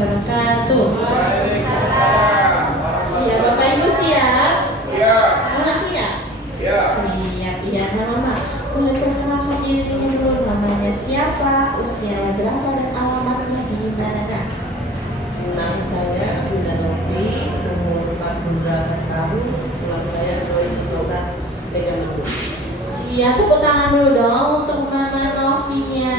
wabarakatuh. Iya, Bapak Ibu siap? Iya. Mama siap? Iya. Siap, iya. Nah, Mama, boleh perkenalkan dirinya dulu. Namanya siapa, usia berapa, dan alamatnya di mana? Nama saya Bunda Novi, umur 48 tahun, nama saya Joy Sentosa, Megamendung. Iya, tepuk tangan dulu dong untuk Mama Novinya.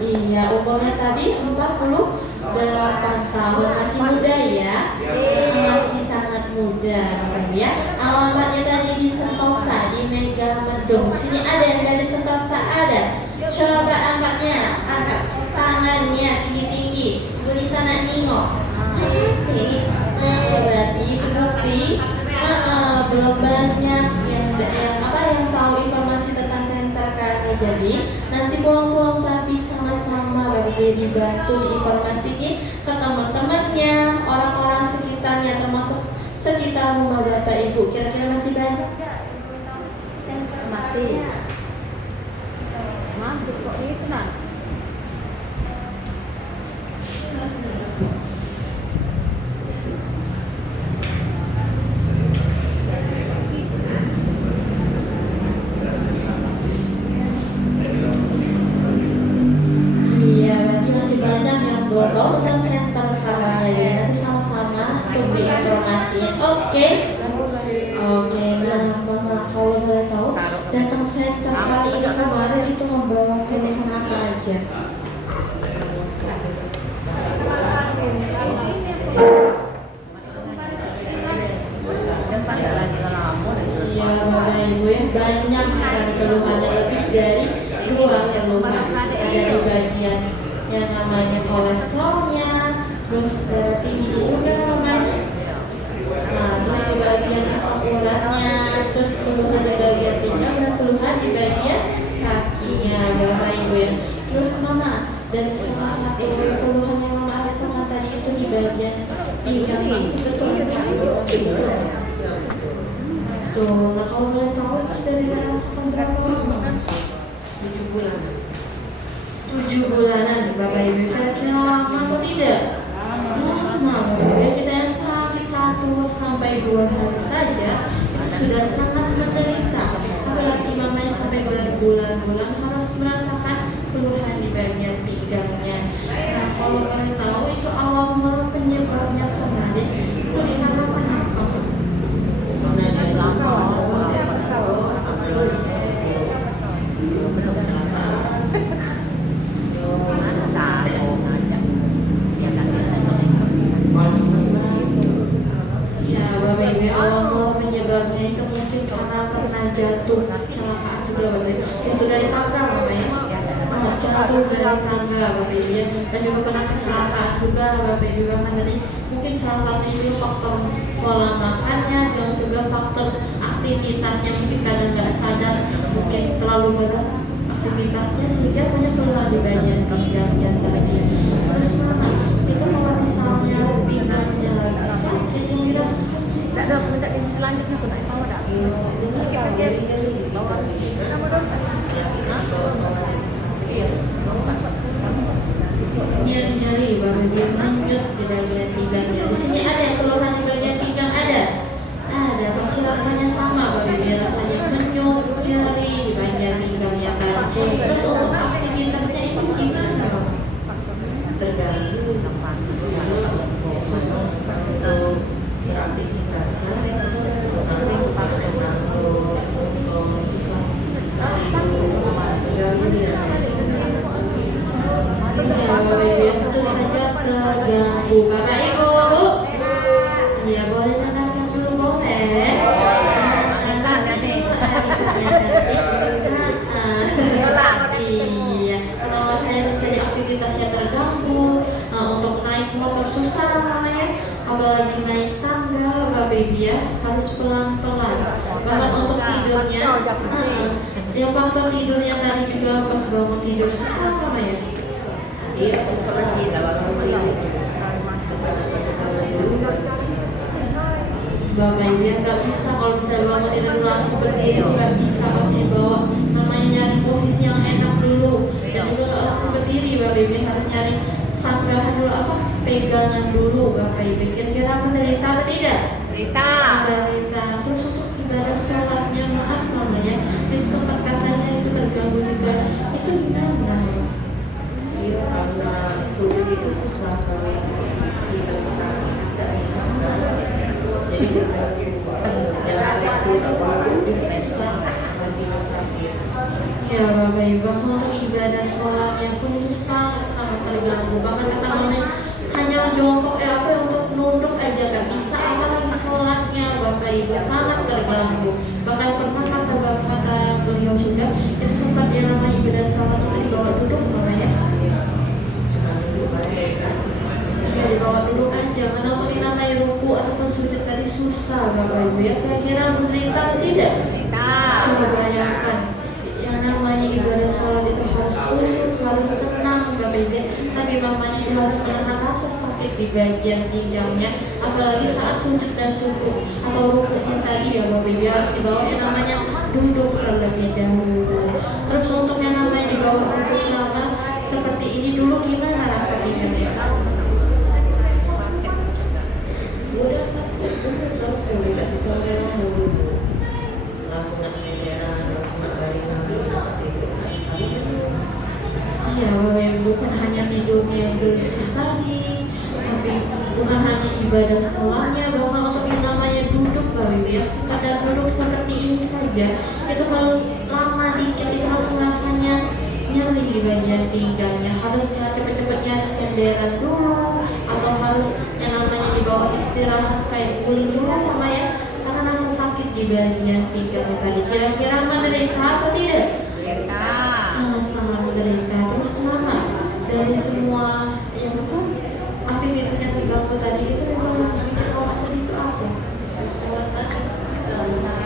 Iya, umurnya tadi 48 tahun, masih muda ya? Masih sangat muda, Bapak ya. Alamatnya tadi di Sentosa, di Megamendung. Sini ada yang dari Sentosa, ada. Coba angkatnya, angkat tangannya tinggi-tinggi. Ibu di sana nengok. Berarti belum banyak yang tahu informasi tentang senter KK. Jadi nanti pulang-pulang tapi sama-sama Bapak dibantu diinformasikan ke teman-temannya, orang-orang sekitarnya, termasuk sekitar rumah Bapak Ibu. Kira-kira masih banyak? Mati. Masuk kok itu nah. Iya, berarti masih banyak yang belum tahu tentang senter KK. Jadi nanti sama-sama untuk diinformasikan. Oke. Oke, nah Mama kalau boleh tahu datang senter kali ini kemarin itu membawa keluhan apa aja? Sakit rasa berat, susah. Iya Bapak Ibu ya, banyak sekali keluhannya, lebih dari 2 keluhan. Ada di bagian yang namanya kolesterolnya, terus darah tinggi juga namanya. Nah, terus di bagian asam uratnya, terus keluhan di bagian pinggang, dan keluhan di bagian kakinya Bapak Ibu ya. Terus Mama, dari salah satu keluhan yang Mama rasakan tadi itu di bagian pinggang itu betul ya? Betul. Tuh, nah kalau boleh tahu itu sudah dirasakan berapa lama? 7 bulan. 7 bulanan nih Bapak Ibu, kira-kira lama atau tidak? Lama Bapak Ibu, kita yang sakit 1 sampai 2 hari saja itu sudah sangat menderita. Apalagi Mama yang sampai berbulan-bulan harus merasakan keluhan di bagian pinggangnya. Nah kalau boleh tahu itu awal mula penyebabnya kemarin itu dikarenakan apa? Ya Bapak Ibu, awal mula penyebabnya itu mungkin karena pernah jatuh kecelakaan juga Bapak Ibu. Jatuh dari tangga Bapak ya. Jatuh dari tangga Bapak Ibu ya. Dan juga pernah kecelakaan juga Bapak Ibu. Bahkan dari mungkin salah satunya itu faktor pola makannya dan juga faktor aktivitasnya, mungkin kadang nggak sadar, mungkin terlalu berat aktivitasnya sehingga banyak keluhan di bagian pinggang yang tadi. Terus Mama, itu kalau misalnya pinggangnya lagi sakit yang dirasakan Tak ada minta isi selanjutnya pun tak tahu dah. nyeri-nyeri Bapak Ibu, menunjuk di bagian pinggangnya. Di sini ada yang keluhan di bagian pinggang, ada pasti rasanya sama Bapak Ibu, rasanya menyut, nyeri di bagian pinggangnya tadi. Terus untuk aktivitasnya itu gimana Bapak? Terganggu, susah untuk beraktivitas kan, susah terganggu ya. Iya Bapak Ibu, tentu saja terganggu Bapak Ibu. Iya boleh dengarkan dulu boleh. Iya, kalau saya bisa di aktivitasnya terganggu, untuk naik motor susah namanya, apalagi naik tangga Bapak Ibu ya, harus pelan-pelan. Bahkan untuk tidurnya, yang faktor tidurnya tadi juga pas bangun tidur susah apa ya? Iya, susah sih dalam Bapak Ibu ya nggak bisa, kalau bisa bangun tidur langsung berdiri nggak bisa, pasti dibawa. Namanya nyari posisi yang enak dulu, dan juga nggak langsung berdiri Bapak Ibu, harus nyari sanggahan dulu apa? Pegangan dulu Bapak Ibu. Kira-kira menderita atau tidak? Cerita. Menderita. Terus untuk ibadah sholatnya maaf namanya itu sempat katanya itu terganggu juga. Itu gimana? Iya, karena sujud itu susah kalau kita tidak bisa kan. Jadi terganggu. Jangan kayak sujud itu susah kalau kita sakit. Ya Bapak Ibu, bahkan untuk ibadah sholatnya pun itu sangat-sangat terganggu. Bahkan kata namanya hanya jongkok untuk nunduk aja gak bisa, apalagi sholatnya Bapak Ibu sangat terganggu. Bahkan pernah kata beliau juga itu sempat yang namanya ibadah sholat itu dibawa duduk namanya. Suka duduk baik kan. Ya dibawa duduk aja, karena untuk yang namanya ruku ataupun sujud tadi susah Bapak Ibu ya. Kira-kira menderita atau tidak? Cerita. Coba bayangkan yang namanya ibadah sholat itu harus khusyuk, harus tenang Bapak Ibu. Tapi mamanya itu harus menahan rasa sakit di bagian pinggangnya, apalagi saat sujud dan suku atau rukuknya tadi ya Bapak Ibu harus dibawa yang namanya duduk terlebih dahulu. Terus untuk yang namanya dibawa duduk lama seperti ini dulu gimana rasa pinggangnya? Udah sakit, terus tidak bisa rela dulu. Langsung nak sederhana, langsung nak baringan, Iya Bapak Ibu, bukan hanya tidurnya yang gelisah tadi, tapi bukan hanya ibadah sholatnya, bahkan untuk yang namanya duduk Bapak Ibu ya, sekadar duduk seperti ini saja itu kalau lama dikit itu langsung rasanya nyeri di bagian pinggangnya, harus cepet-cepet nyari senderan dulu atau harus yang namanya dibawa istirahat kayak guling dulu Mama ya, karena rasa sakit di bagian pinggangnya tadi. Kira-kira menderita atau tidak? Cerita. Sama-sama menderita. Terus Mama dari semua yang aktivitas yang terganggu tadi itu memang bikin Mama sedih itu apa? sholat tadi.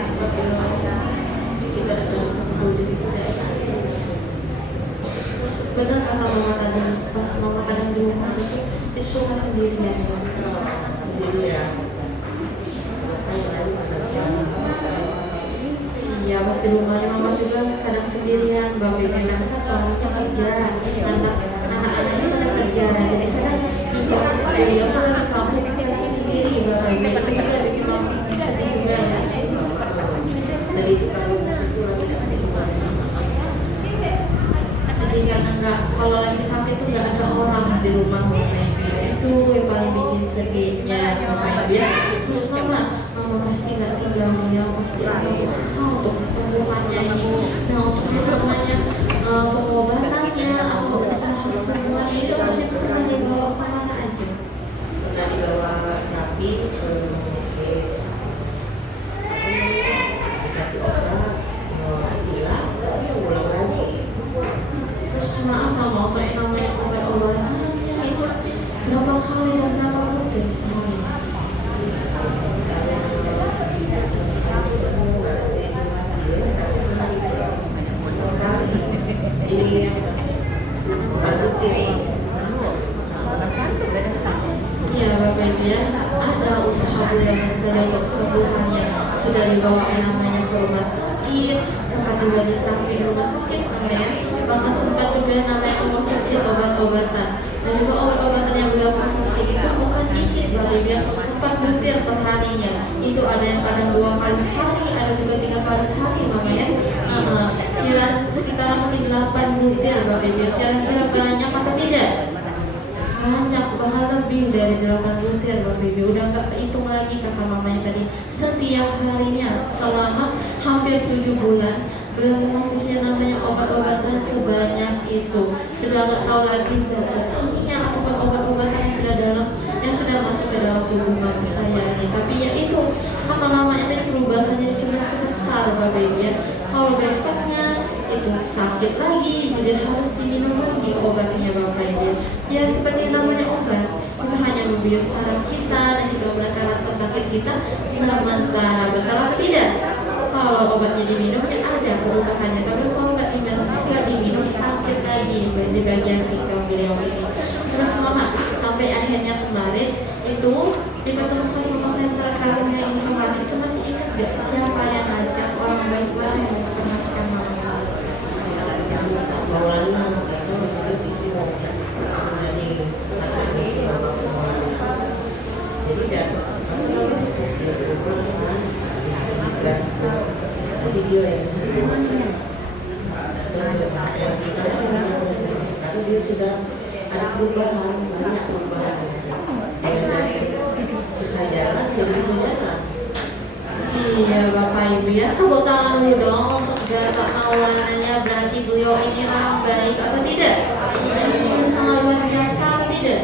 Sebab kita datang sujud itu tidak. Terus benar kata Mama tadi pas Mama kadang di rumah itu suka sendirian ya. Sendirian. Sebabkan lain Iya pas di rumahnya Mama juga kadang sendirian Bapak Ibu, karena kan suaminya kerja, anak-anaknya pada kerja, jadi kadang dia tuh lagi kampung sendiri Bapak Ibu, itu juga bikin Mama sedih juga ya. sedih itu kalau sakit itu lagi tidak di rumah. Sedih karena kalau lagi sakit tuh nggak ada orang di rumah Bapak Ibu, itu yang paling bikin sedihnya Bapak Ibu ya. Terus Mama pasti nggak tinggal dia, pasti ada usaha untuk kesembuhannya ini. Nah untuk yang namanya pengobatannya atau usaha kesembuhannya itu pernah dibawa kemana aja? Pernah dibawa rapi ke rumah sakit, dikasih obat, hilang, ulang lagi. Terus maaf Mama untuk yang namanya obat-obatannya itu berapa kali dan berapa rutin sehari? Ini yang rutin. Iya Bapak Ibu ya, ada usaha beliau yang sudah untuk kesembuhannya, sudah dibawa yang namanya ke rumah sakit, sempat juga diterapi di rumah sakit namanya, bahkan sempat juga yang namanya konsumsi obat-obatan, dan juga obat-obatan yang beliau konsumsi itu bukan dikit Bapak Ibu ya, 4 butir per harinya, itu ada yang kadang 2 kali sehari, ada juga 3 kali sehari Mama ya. Sekitar mungkin 8 butir Bapak Ibu, kira-kira banyak atau tidak? Banyak, bahkan lebih dari 8 butir Bapak Ibu, udah gak hitung lagi kata mamanya tadi. Setiap harinya selama hampir 7 bulan beliau mengonsumsi namanya obat-obatan sebanyak itu. Sudah gak tahu lagi zat-zat kimia ataupun obat-obatan yang sudah masuk ke dalam tubuh mama saya ini. Tapi ya itu kata mamanya tadi perubahannya cuma sebentar Bapak Ibu ya. Kalau besoknya itu sakit lagi, jadi harus diminum lagi obatnya Bapak Ibu. Ya seperti yang namanya obat, itu hanya membius saraf kita dan juga menekan rasa sakit kita sementara. Betul atau tidak? Kalau obatnya diminum ya ada perubahannya, tapi kalau nggak diminum sakit lagi di bagian pinggang beliau ini. Terus Mama sampai akhirnya kemarin itu dipertemukan sama sentra kalimnya yang kemarin itu, masih ingat gak siapa yang ngajak orang baik-baik yang mengemaskan Mama? Maulana, itu sih dari beliau yang sebenarnya yang kita karena dia sudah ada perubahan, banyak perubahan dari susah jalan jadi bisa jalan. Iya Bapak Ibu ya, tepuk tangan dulu dong untuk Bapak Maulananya. Berarti beliau ini orang baik atau tidak? Ini sangat luar biasa atau tidak?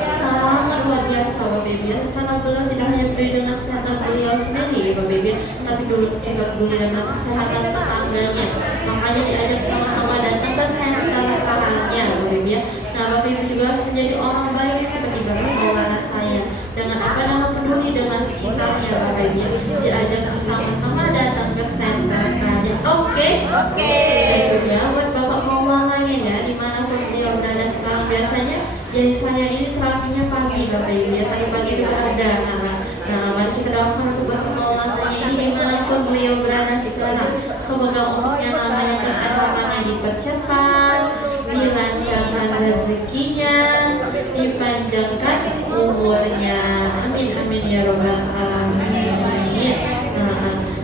Sangat luar biasa Bapak Ibu ya, karena beliau tidak hanya peduli dengan kesehatan beliau sendiri Bapak Ibu ya, tapi dulu juga peduli dengan kesehatan tetangganya. Makanya diajak sama-sama datang ke center pahalnya Bapak Ibu ya. Nah Bapak Ibu juga harus menjadi orang baik seperti Bapak Maulana saya. Dengan apa? Dengan peduli dengan sekitarnya Bapak Ibu ya. Diajak sama-sama datang ke center pahalnya. Oke. Dan juga buat Bapak Maulananya ya, dimanapun dia berada sekarang. Biasanya jadi saya ini terapinya pagi Bapak Ibu ya. Tadi pagi juga ada. Nah, mari kita doakan untuk Bapak Maulananya ini dimanapun beliau berada sekarang. Semoga untuk yang namanya kesehatannya dipercepat, dilancarkan rezekinya, dipanjangkan umurnya. Amin amin ya robbal alamin.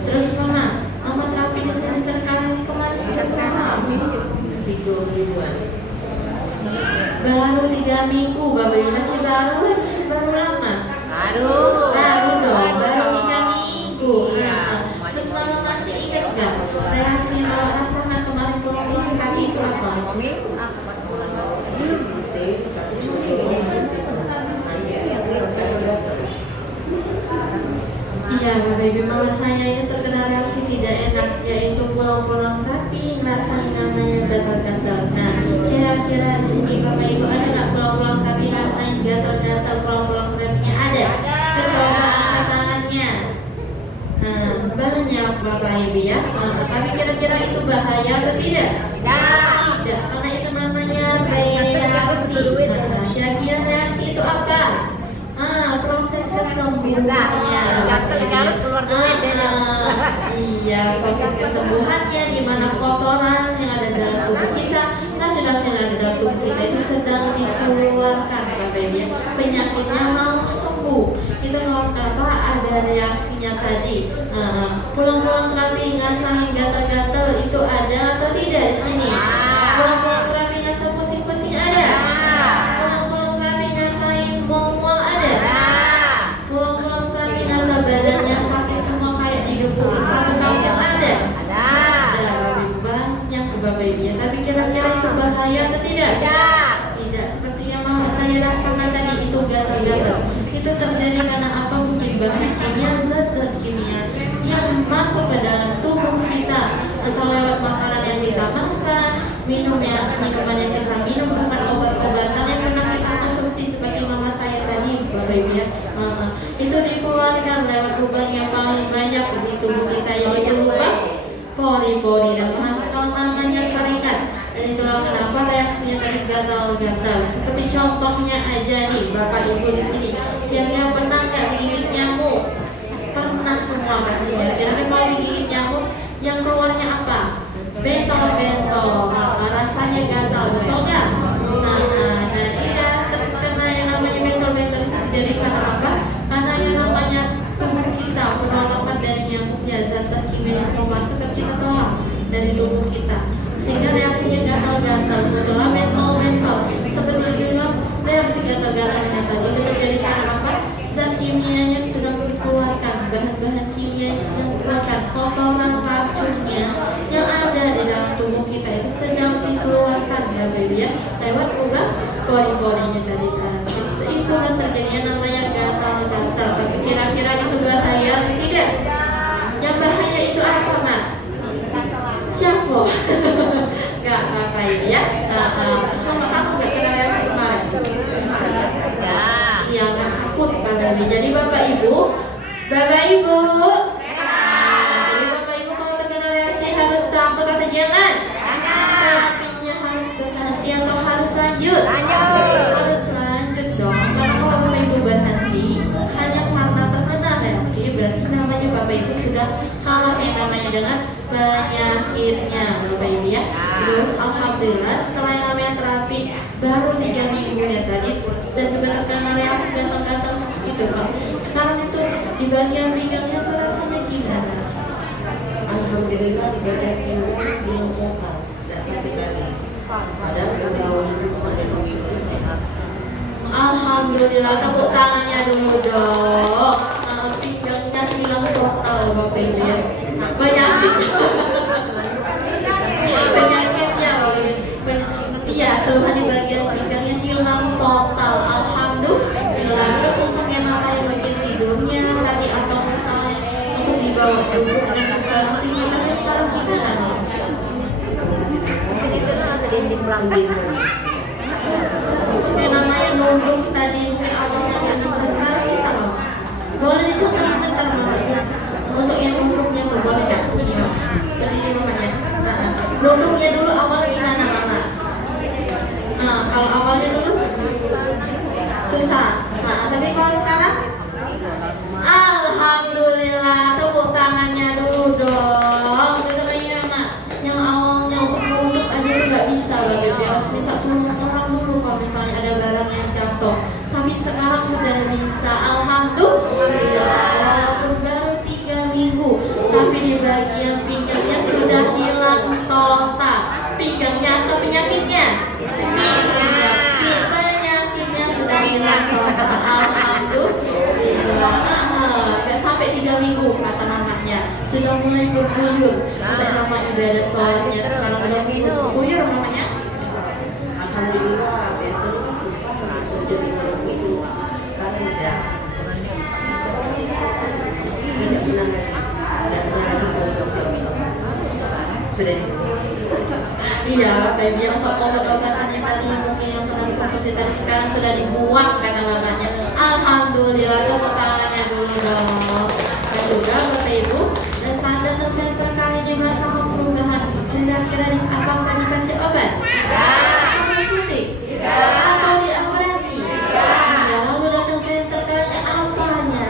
Terus mama terapi di center kalian kemarin sudah berapa lama? 3 mingguan. Baru 3 minggu Bapak Ibu, masih baru atau sudah baru lama? Baru dong, baru 3 minggu. Terus mama masih ingat gak reaksi yang mama rasakan kemarin pulang kami itu apa? Pusing, tapi cuma pusing. Iya Bapak Ibu, mama saya ini terkena reaksi tidak enak, yaitu pulang-pulang terapi ngerasain namanya gatal-gatal. Nah, kira-kira di sini Bapak Ibu ada nggak pulang-pulang terapi ngerasain gatal-gatal? Pulang-pulang terapinya ada? Coba angkat tangannya. Nah, banyak Bapak Ibu ya. Tapi kira-kira itu bahaya atau tidak? Tidak, karena itu namanya reaksi. Nah, kira-kira reaksi itu apa? Proses kesembuhannya. Iya, proses kesembuhannya di mana kotoran yang ada dalam tubuh kita, racun-racun yang ada dalam tubuh kita itu sedang dikeluarkan Bapak Ibu ya. Penyakitnya mau sembuh. Itu kenapa ada reaksinya tadi. Pulang-pulang terapi ngasahin gatal-gatal itu ada atau tidak di sini? Pulang-pulang terapi ngasah pusing-pusing ada? Pulang-pulang terapi ngasahin mual-mual ada? Pulang-pulang terapi ngasah badannya sakit semua kayak digebukin satu kampung ada? Ada Bapak Ibu, banyak Bapak Ibu ya. Tapi kira-kira itu bahaya atau tidak? Tidak, seperti yang mama saya rasakan tadi itu gatal-gatal. Itu terjadi karena apa? Mungkin bahan kimia, zat-zat kimia yang masuk ke dalam tubuh kita, atau lewat makanan yang kita makan, minuman yang kita minum, bahkan obat-obatan yang pernah kita konsumsi seperti mama saya tadi Bapak Ibu ya. Itu dikeluarkan lewat lubang yang paling banyak di tubuh kita, yaitu lubang pori-pori dan menghasilkan namanya keringat. Dan itulah kenapa reaksinya tadi gatal-gatal. Seperti contohnya aja nih Bapak Ibu di sini, kira-kira pernah nggak digigit nyamuk? Pernah semua pastinya. Kira-kira kalau digigit nyamuk yang keluarnya apa? Bentol-bentol. Rasanya gatal, betul nggak? Nah iya, terkena yang namanya bentol-bentol itu terjadi karena apa? Karena yang namanya tubuh kita penolakan dari nyamuknya, zat-zat kimia yang mau masuk ke kita tolak dari tubuh kita, sehingga reaksinya gatal-gatal, muncullah bentol-bentol. Seperti itu reaksi gatal-gatalnya tadi itu terjadi karena apa? Zat kimia yang sedang dikeluarkan, bahan-bahan kimia yang sedang dikeluarkan, kotoran racunnya yang ada di dalam tubuh kita itu sedang dikeluarkan ya Baby ya, lewat lubang pori-porinya tadi kan. Itu kan terjadinya namanya gatal-gatal. Tapi kira-kira itu bahaya atau tidak? Yang bahaya itu apa Mak? Siapa? Gak apa ini ya. Terus mama takut gak kena reaksi kemarin? Iya gak takut Pak Baby. Jadi Bapak Ibu, jadi Bapak Ibu kalau terkena reaksi harus takut atau jangan? Terapinya harus berhenti atau harus lanjut? Harus lanjut dong. Karena kalau Bapak Ibu berhenti hanya karena terkena reaksi, berarti namanya Bapak Ibu sudah kalah yang namanya dengan penyakitnya Bapak Ibu ya. Terus alhamdulillah setelah yang namanya terapi baru 3 minggu ya tadi, dan juga terkena reaksi gatal-gatal gitu Pak. Sekarang itu di bagian pinggangnya tuh rasanya gimana? alhamdulillah tidak ada pinggang di total, tidak sakit lagi. Padahal kalau kemarin maksudnya Alhamdulillah, tepuk tangannya dulu dong. Pinggangnya hilang total Bapak Ibu ya. Penyakitnya Bapak Ibu. Iya, keluhan di bagian pinggangnya hilang total. Alhamdulillah. Terus untuk yang namanya mungkin tidurnya tadi atau misalnya untuk dibawa duduk dan juga aktivitasnya sekarang gimana? Yang namanya nunduk tadi mungkin awalnya nggak bisa, sekarang bisa Mama. Boleh dicontohin bentar Mama. Untuk yang nunduknya tuh boleh nggak sini Mama? Berdiri Mamanya. Nunduknya dulu awal gimana Mama? Nah, kalau awalnya dulu susah. Nah, tapi kalau sekarang alhamdulillah, tepuk tangannya dulu dong. Itu lagi Mama. Yang awalnya untuk nunduk aja tuh nggak bisa Bapak Ibu. Harus minta tolong orang dulu kalau misalnya ada barang yang jatuh. Tapi sekarang sudah bisa. Alhamdulillah. Walaupun baru 3 minggu, tapi di bagian pinggangnya sudah hilang total. Pinggangnya atau penyakitnya? Penyakitnya sudah hilang total. Alhamdulillah. Gak sampai 3 minggu kata mamanya. Sudah mulai berbuyur. Kita namanya udah ada sholatnya. Sekarang udah berbuyur namanya. alhamdulillah biasanya kan susah sudah di malam itu. Sekarang tidak pernah dan lagi konsumsi obat sudah Iya, Bapak Ibu, untuk obat-obatan yang tadi mungkin yang pernah dikonsumsi tadi sekarang sudah dibuang kata mamanya. Alhamdulillah, tepuk tangannya dulu dong. Dan juga Bapak Ibu, dan saat datang center kali ini merasakan perubahan. Kira-kira apakah dikasih obat? Atau disuntik? Atau dioperasi? Iya, lalu datang center kali ini apanya?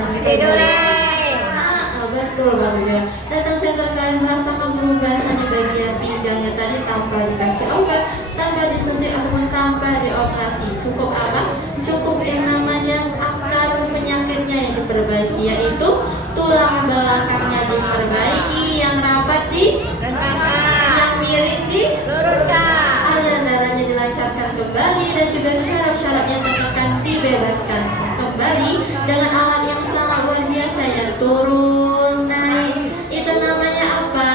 Betul Bang Ibu. Datang center kalian merasakan perubahan di bagian pinggangnya tadi tanpa dikasih obat, tanpa disuntik ataupun tanpa dioperasi. Cukup apa? Cukup yang namanya akar penyakitnya yang diperbaiki, yaitu tulang belakangnya diperbaiki, yang rapat yang miring aliran darahnya dilancarkan kembali, dan juga syarat-syarat yang tertekan dibebaskan kembali dengan alat yang sangat luar biasa yang turun naik. Itu namanya apa?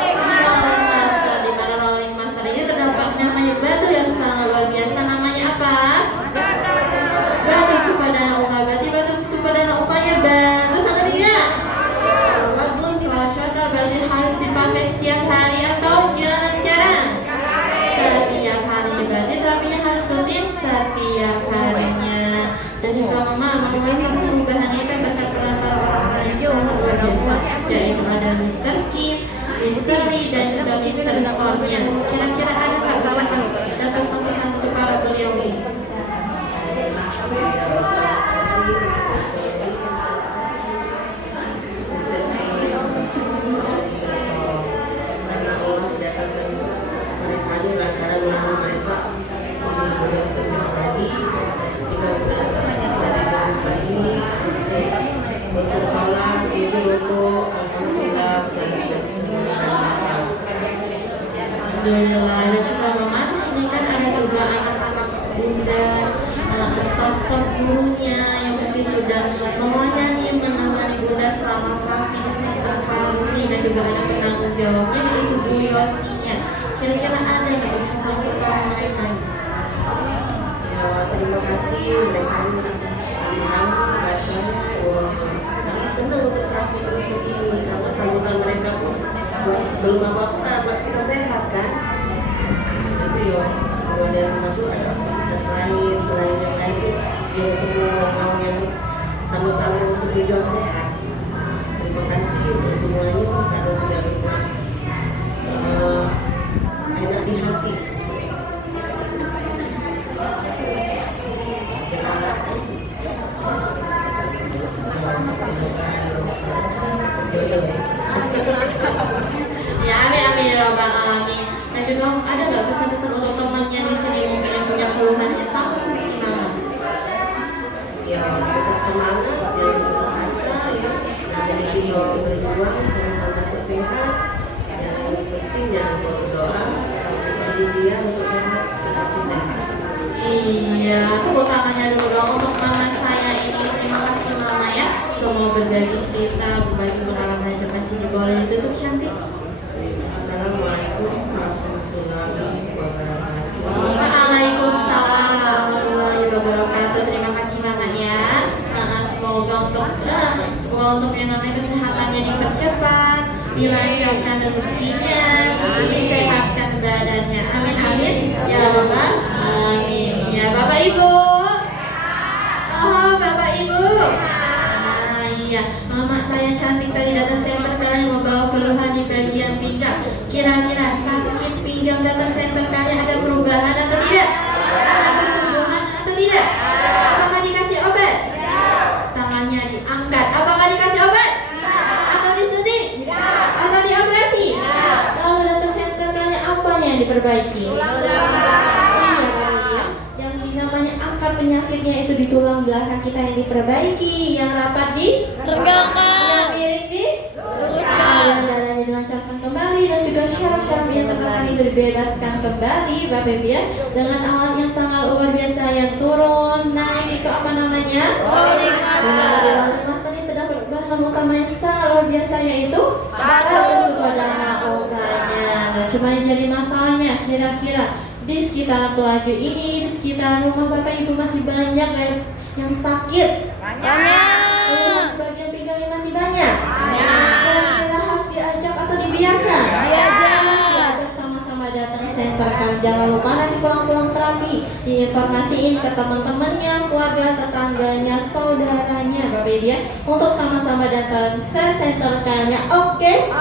Rolling master. Di mana rolling master ini terdapat namanya batu yang sangat luar biasa. Namanya apa? Batu Supadana Uka. Berarti batu Supadana Ukanya bagus atau tidak? Kalau bagus, kalau cocok berarti harus dipakai setiap hari atau jarang-jarang? Setiap hari. Berarti terapinya harus rutin setiap harinya. Dan juga mama merasa perubahan itu bahkan perantara orang-orang yang sangat luar biasa, yaitu ada Mr. Kim, Mr. Lee, dan juga Mr. Sonia. Kira-kira ada nggak ucapan dan pesan-pesan untuk para beliau ini? Alhamdulillah. Dan juga mama di sini kan ada juga anak-anak bunda, staf-staf gurunya yang mungkin sudah melayani menemani bunda selama terapi di center kali ini, dan juga ada penanggung jawabnya yaitu Bu Yosinya. Kira-kira ada nggak ucapan untuk para mereka? Ya, terima kasih mereka ini senang untuk terapi terus ke sini karena sambutan mereka pun belum apa-apa buat kita sehat kan. Tapi yo dari rumah tuh ada aktivitas lain selain yang lain tuh dia bertemu orang yang sama-sama untuk berjuang sehat. Terima kasih untuk semuanya karena sudah berbuat enak di hati. Ya, amin amin ya rabbal alamin. Dan juga ada nggak pesan-pesan untuk temannya di sini mungkin yang punya keluhan yang sama seperti mama? Ya, tetap semangat, jangan putus asa ya. Nah, jadi kita berjuang sama-sama untuk sehat. penting jangan lupa berdoa. Kalau tadi dia untuk sehat, dia pasti sehat. Iya, tepuk tangannya dulu dong untuk mama saya ini. Terima kasih mama ya. Semua berbagi cerita, berbagi pengalaman dan masih boleh ditutup cantik. Assalamualaikum warahmatullahi wabarakatuh. Waalaikumsalam warahmatullahi wabarakatuh. Terima kasih mama ya. Semoga untuk yang namanya kesehatannya dipercepat, dilancarkan rezekinya, disehatkan badannya. Amin amin ya rabbal alamin. Ya Bapak Ibu. Oh Bapak Ibu. Nah iya, mama saya cantik tadi datang center kalian membawa keluhan di bagian pinggang. Kira-kira sakit pinggang datang center kalian ada perubahan atau tidak? Ada kesembuhan atau tidak? Apakah dikasih obat? Tangannya diangkat. Apakah dikasih obat? Atau disuntik? Atau dioperasi? Lalu datang center kalian apanya yang diperbaiki? Yang dinamanya akar penyakitnya itu di tulang belakang kita yang diperbaiki, yang rapat Regangkan. yang miring aliran darahnya dilancarkan kembali, dan juga syaraf-syaraf yang tertekan itu dibebaskan kembali Bapak Ibu ya, dengan alat yang sangat luar biasa yang turun naik itu apa namanya? Rolling master. Rolling master ini terdapat bahan utama yang sangat luar biasa yaitu batu sukadana obatnya. Dan cuma yang jadi masalahnya kira-kira di sekitar Pelaju ini, di sekitar rumah Bapak Ibu masih banyak yang sakit. Banyak. Bagian pinggangnya masih banyak. Kira-kira harus diajak atau dibiarkan? Diajak. Harus diajak sama-sama datang center kan. Jangan lupa nanti pulang-pulang terapi diinformasiin ke teman-temannya, keluarga, tetangganya, saudaranya Bapak Ibu ya, untuk sama-sama datang ke center kan ya. Oke?